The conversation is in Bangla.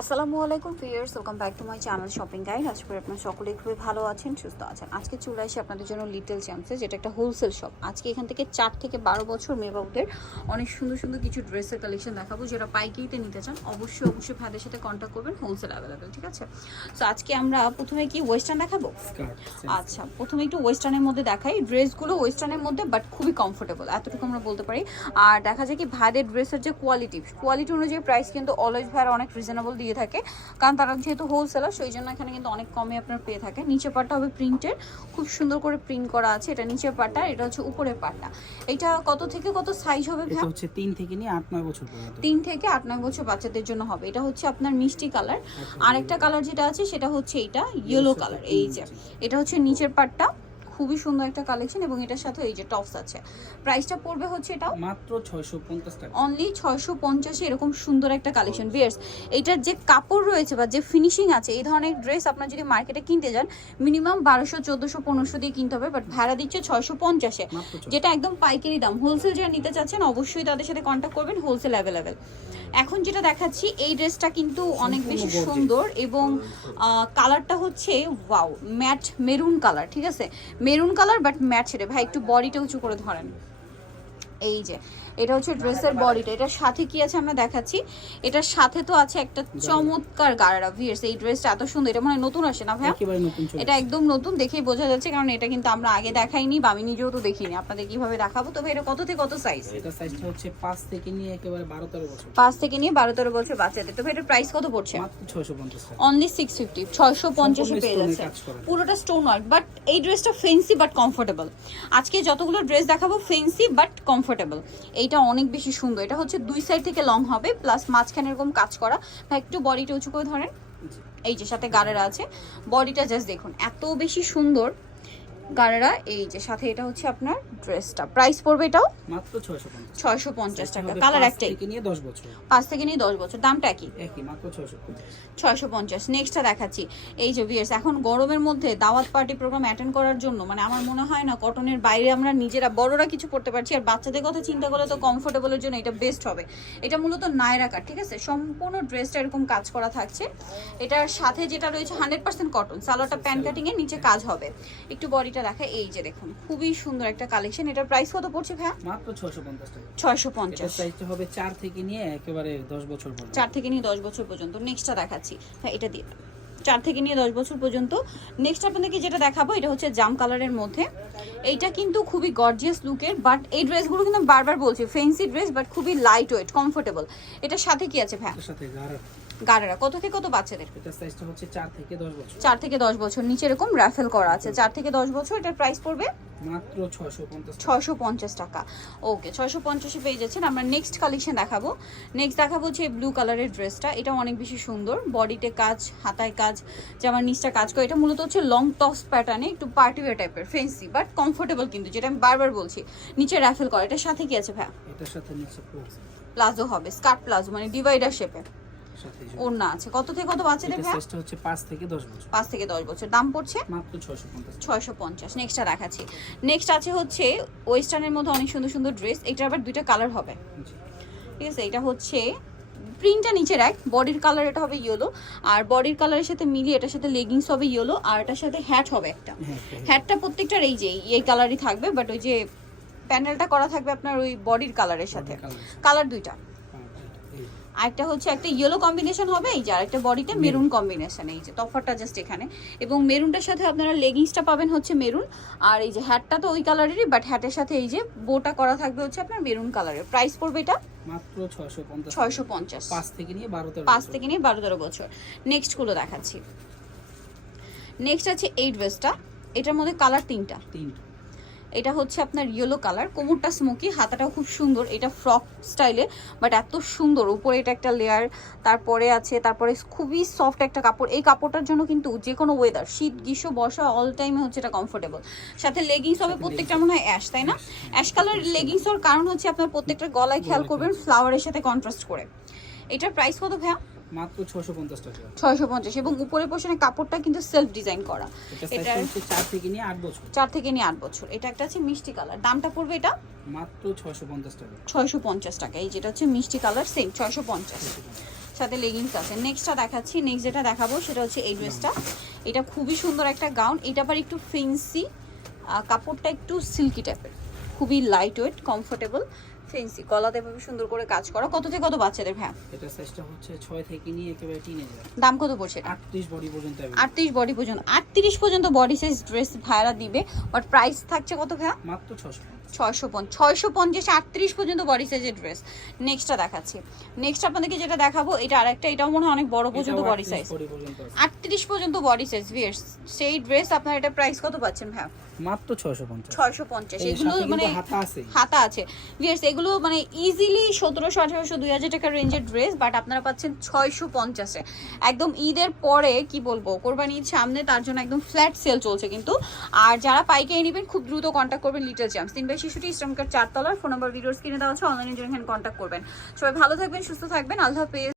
আসসালামু আলাইকুম viewers welcome back to my channel shopping guide. আশা করি আপনারা সকলেই খুবই ভালো আছেন সুস্থ আছেন। আজকে চলে আসি আপনাদের জন্য লিটল চ্যাম্পসে যেটা একটা হোলসেল শপ আজকে এখান থেকে চার থেকে বারো বছর মেয়েবাবুদের অনেক সুন্দর সুন্দর কিছু ড্রেসের কালেকশন দেখাবো। যেটা পাইকারিতে নিতে চান অবশ্যই অবশ্যই ভাইদের সাথে কন্ট্যাক্ট করবেন হোলসেল অ্যাভেলেবেল ঠিক আছে? সো আজকে আমরা প্রথমে কি ওয়েস্টার্ন দেখাবো? আচ্ছা প্রথমে একটু ওয়েস্টার্নের মধ্যে দেখাই। ড্রেসগুলো ওয়েস্টার্নের মধ্যে বাট খুবই কমফোর্টেবল এতটুকু আমরা বলতে পারি। আর দেখা যায় কি ভাইদের ড্রেসের যে কোয়ালিটি কোয়ালিটি অনুযায়ী প্রাইস কিন্তু অলওয়েজ ভাইয়ার অনেক রিজনেবল দিয়ে থাকে। কারণ তারা যেহেতু হোলসেলার সেই জন্য এখানে কিন্তু অনেক কমে আপনার পেয়ে থাকে। নিচে পাটটা হবে প্রিন্টের খুব সুন্দর করে প্রিন্ট করা আছে। এটা নিচের পাটটা এটা হচ্ছে উপরের পাটটা। এটা কত থেকে কত সাইজ হবে এটা হচ্ছে তিন থেকে নিয়ে আট নয় বছর পর্যন্ত। তিন থেকে আট নয় বছর বাচ্চাদের জন্য হবে। এটা হচ্ছে আপনার মিষ্টি কালার আরেকটা কালার যেটা আছে সেটা হচ্ছে এটা ইয়েলো কালার এই যে। এটা হচ্ছে নিচের পাটটা। খুবই সুন্দর একটা কালেকশন এবং এটার সাথে এই যে টপস আছে। প্রাইসটা পড়বে হচ্ছে এটাও মাত্র ছয়শো পঞ্চাশ টাকা। অনলি ছয়শো পঞ্চাশে এরকম সুন্দর একটা কালেকশন বিয়ার্স এটার যে কাপড় রয়েছে বা যে ফিনিশিং আছে এই ধরনের ড্রেস আপনার যদি মার্কেটে কিনতে যান মিনিমাম বারোশো চোদ্দোশো পনেরোশো দিয়ে কিনতে হবে বাট ভাড়া দিচ্ছে ছয়শো পঞ্চাশে। যেটা একদম পাইকারি দাম। হোলসেল যারা নিতে চাচ্ছেন অবশ্যই তাদের সাথে কন্ট্যাক্ট করবেন হোলসেল অ্যাভেলেবেল এখন যেটা দেখাচ্ছি এই ড্রেসটা কিন্তু অনেক বেশি সুন্দর এবং কালারটা হচ্ছে ওয়াও ম্যাট মেরুন কালার ঠিক আছে? মেরুন কালার বাট ম্যাট ছেড়ে ভাই একটু বডিটা উঁচু করে ধরেন। এই যে এটা হচ্ছে ড্রেসের বডিটা এটার সাথে কি আছে আমরা দেখাচ্ছি। এটার সাথে তো আছে একটা চমৎকার গাড়া ভিয়ার্স এই ড্রেসটা এত সুন্দর এটা মনে হয় নতুন আসে না ভাইয়া? চলে এটা একদম নতুন দেখেই বোঝা যাচ্ছে কারণ এটা কিন্তু আমরা আগে দেখাইনি বা আমি নিজেও তো দেখিনি। আপনাদের কীভাবে দেখাবো? তবে এটা কত থেকে কত সাইজ এটা সাইজটা হচ্ছে পাঁচ থেকে নিয়ে একেবারে বারো তেরো বছর। পাঁচ থেকে নিয়ে বারো তেরো বছর বাচ্চাদের। তবে এটার প্রাইস কত পড়ছে? মাত্র ছয়শো পঞ্চাশ টাকা। অনলি সিক্স ফিফটি ছয়শো পঞ্চাশে সম্পূর্ণ পেয়ে যাচ্ছে। পুরোটা স্টোন ওয়ার্ক বাট এই ড্রেসটা ফেন্সি বাট কমফোর্টেবল আজকে যতগুলো ড্রেস দেখাবো ফেন্সি বাট কমফোর্টেবল এইটা অনেক বেশি সুন্দর। এটা হচ্ছে দুই সাইড থেকে লং হবে প্লাস মাঝখানে এরকম কাজ করা। ভাই একটু বডিটা উঁচু করে ধরেন। এই যে সাথে গাড়েরা আছে। বডিটা জাস্ট দেখুন এত বেশি সুন্দর। গাড়েরা এই যে সাথে এটা হচ্ছে আপনার ড্রেসটা। প্রাইস পড়বে এটাও? মাত্র ছয়শো পঞ্চাশ। ছয়শো পঞ্চাশ টাকা। কালার একটাই। থেকে নিয়ে দশ বছর। পাঁচ থেকে নিয়ে দশ বছর। দামটা কি একই মাত্র ছয়শো পঞ্চাশ। ছয়শো পঞ্চাশ। নেক্সটটা দেখাচ্ছি। এই যে ভিয়ার্স এখন গরমের মধ্যে দাওয়াত পার্টি প্রোগ্রাম অ্যাটেন্ড করার জন্য মানে আমার মনে হয় না কটনের বাইরে আমরা নিজেরা বড়রা কিছু পড়তে পারছি আর বাচ্চাদের কথা চিন্তা করলে তো কমফোর্টেবলের জন্য এটা বেস্ট হবে। এটা মূলত নায়রা কাট ঠিক আছে? সম্পূর্ণ ড্রেসটা এরকম কাজ করা থাকছে। এটার সাথে যেটা রয়েছে হান্ড্রেড পার্সেন্ট কটন সালোয়ারটা প্যান কাটিং এর নিচে কাজ হবে। একটু বডিটা দেখা এই যে দেখুন খুবই সুন্দর একটা কালেকশন এটার প্রাইস কত পড়ছে ভাই মাত্র ছয়শো পঞ্চাশ টাকা। ছয়শো এটা পঞ্চাশ সাইজটা হবে 4 থেকে নিয়ে একেবারে দশ বছর পর্যন্ত। 4 থেকে নিয়ে দশ বছর পর্যন্ত। নেক্সটটা দেখাচ্ছি। হ্যাঁ এটা দিয়ে। চার থেকে নিয়ে দশ বছর পর্যন্ত। নেক্সট আপনাদেরকে যেটা দেখাবো এটা হচ্ছে জাম কালারের মধ্যে। এইটা কিন্তু খুবই গর্জিয়াস লুকের বাট এই ড্রেসগুলো কিন্তু বারবার বলছি ফেন্সি ড্রেস বাট খুবই লাইট ওয়েট কমফোর্টেবল এটার সাথে কি আছে ভ্যান গাড়ারা কত থেকে কত বাচ্চাদের? এটার সাইজটা হচ্ছে চার থেকে দশ বছর। চার থেকে দশ বছর। নিচে এরকম র্যাফেল করা আছে। চার থেকে দশ বছর এটার প্রাইস পড়বে? মাত্র ছয়শো পঞ্চাশ টাকা। পঞ্চাশ টাকা। ওকে ছয়শো পঞ্চাশে পেয়ে যাচ্ছেন। আমরা নেক্সট কালেকশন দেখাবো। নেক্সট দেখাবো হচ্ছে ব্লু কালারের ড্রেসটা এটা অনেক বেশি সুন্দর। বডিতে কাজ হাতায় কাজ জামার নিচটা কাজ করে এটা মূলত হচ্ছে লং টপস প্যাটার্নে একটু পার্টি ওয়ার টাইপের ফেন্সি বাট কমফোর্টেবল কিন্তু যেটা আমি বারবার বলছি। নিচে র্যাফেল করে। এটার সাথে কি আছে ভাইয়া? এটার সাথে নিচে প্লাজো হবে স্কার্ট প্লাজো মানে ডিভাইডার শেপে ওড়না আছে। কত থেকে কত বাচ্চাদের এটার ভাইয়া হচ্ছে পাঁচ থেকে দশ বছর। পাঁচ থেকে দশ বছর। দাম পড়ছে? মাত্র ছয়শো পঞ্চাশ। টাকা। ছয়শো পঞ্চাশ। নেক্সটটা দেখাচ্ছি। নেক্সট আছে হচ্ছে ওয়েস্টার্নের মধ্যে অনেক সুন্দর সুন্দর ড্রেস। এটা আবার দুইটা কালার হবে। ঠিক আছে? এটা হচ্ছে প্রিন্টটা নিচের এক বডির কালার এটা হবে ইয়েলো আর বডির কালারের সাথে মিলিয়ে এটার সাথে লেগিংস হবে ইয়েলো আর এটার সাথে হ্যাট হবে একটা। হ্যাঁ হ্যাঁ। হ্যাটটা প্রত্যেকটার এই যে এই কালারই থাকবে। বাট ওই যে প্যানেলটা করা থাকবে আপনার ওই বডির কালারের সাথে। কালার দুইটা। হ্যাঁ। আরেকটা হচ্ছে একটা ইয়েলো কম্বিনেশন হবে এই যে আরেকটা বডিতে মেরুন কম্বিনেশন এই যে তফাতটা জাস্ট এখানে। এবং মেরুনটার সাথে আপনারা লেগিংসটা পাবেন হচ্ছে মেরুন আর এই যে হ্যাটটা তো ওই কালারেরই বাট হ্যাটের সাথে এই যে বোটা করা থাকবে হচ্ছে আপনার মেরুন কালারের প্রাইস পড়বে এটা? মাত্র ছয়শো পঞ্চাশ। ছয়শো পঞ্চাশ। পাঁচ থেকে নিয়ে। থেকে নিয়ে বারো তেরো বছর। নেক্সটগুলো দেখাচ্ছি। নেক্সট আছে এই ড্রেসটা এটার মধ্যে কালার তিনটা। তিনটা। এটা হচ্ছে আপনার ইয়েলো কালার কোমরটা স্মোকি হাতাটাও খুব সুন্দর। এটা ফ্রক স্টাইলে বাট এত সুন্দর। উপরে এটা একটা লেয়ার তারপরে আছে তারপরে খুবই সফট একটা কাপড়। এই কাপড়টার জন্য কিন্তু যে কোনো ওয়েদার শীত গ্রীষ্ম বর্ষা অল টাইমে হচ্ছে এটা কমফোর্টেবল সাথে লেগিংস হবে প্রত্যেকটা মনে হয় অ্যাশ তাই না? অ্যাশ কালার লেগিংস হওয়ার কারণ হচ্ছে আপনার প্রত্যেকটা গলায় খেয়াল করবেন ফ্লাওয়ারের সাথে কন্ট্রাস্ট করে। এটার প্রাইস কত ভাইয়া? মাত্র টাকা। এবং পোর্শনে কাপড়টা কিন্তু সেলফ ডিজাইন করা। এটা থেকে নিয়ে বছর। চার থেকে নিয়ে আট বছর। এটা একটা আছে মিষ্টি কালার। দামটা পড়বে এটা? মাত্র টাকা। টাকা। এই যেটা হচ্ছে মিষ্টি কালার সেম ছয়শো পঞ্চাশ। সাথে লেগিংস আছে। নেক্সটটা দেখাচ্ছি। নেক্সট যেটা দেখাবো সেটা হচ্ছে এই ড্রেসটা এটা খুবই সুন্দর একটা গাউন এটা আবার একটু ফেন্সি কাপড়টা একটু সিল্কি টাইপের খুবই লাইট ওয়েট কমফোর্টেবল ফেন্সি গলাতে এভাবে সুন্দর করে কাজ করা। কত থেকে কত বাচ্চাদের হ্যাঁ এটা সাইজটা হচ্ছে ছয় থেকে নিয়ে একেবারে টিনেজার দাম কত পড়ছে এটা? আটত্রিশ বডি পর্যন্ত available। আটত্রিশ বডি পর্যন্ত আটত্রিশ পর্যন্ত বডি সাইজ ড্রেস ভাইরা দিবে। বাট প্রাইস থাকছে কত ভাইয়া? মাত্র ছশো ছয়শো পঞ্চাশ। ছয়শো পঞ্চাশ আটত্রিশ পর্যন্ত বডি সাইজের ড্রেস নেক্সটটা দেখাচ্ছি। নেক্সট আপনাদেরকে যেটা দেখাবো এটা আরেকটা এটাও মনে হয় অনেক বড় পর্যন্ত বডি সাইজ বডি পর্যন্ত আটত্রিশ পর্যন্ত বডি সাইজ ভিয়ার্স সেই ড্রেস আপনার এটা প্রাইস কত পাচ্ছেন ভাইয়া? মাত্র ছশো পঞ্চাশ। ছয়শো পঞ্চাশ এই এগুলো মানে হাতা আছে। হাতা আছে। ভিয়ার্স এগুলো মানে ইজিলি সতেরোশো আঠারোশো দুই হাজার টাকার রেঞ্জের ড্রেস বাট আপনারা পাচ্ছেন ছয়শো পঞ্চাশে। একদম ঈদের পরে কি বলব কোরবানি ঈদ সামনে তার জন্য একদম ফ্ল্যাট সেল চলছে কিন্তু। আর যারা পাইকারি নেবেন খুব দ্রুত কন্ট্যাক্ট করবেন লিটল চ্যাম্পস তিন বাই শিশুটি ইসলামকার চারতলার ফোন নাম্বার ভিডিওস কিনে দেওয়া আছে অনলাইনে জন্য এখানে কন্ট্যাক্ট করবেন। সবাই ভালো থাকবেন সুস্থ থাকবেন আল্লাহ হাফেজ।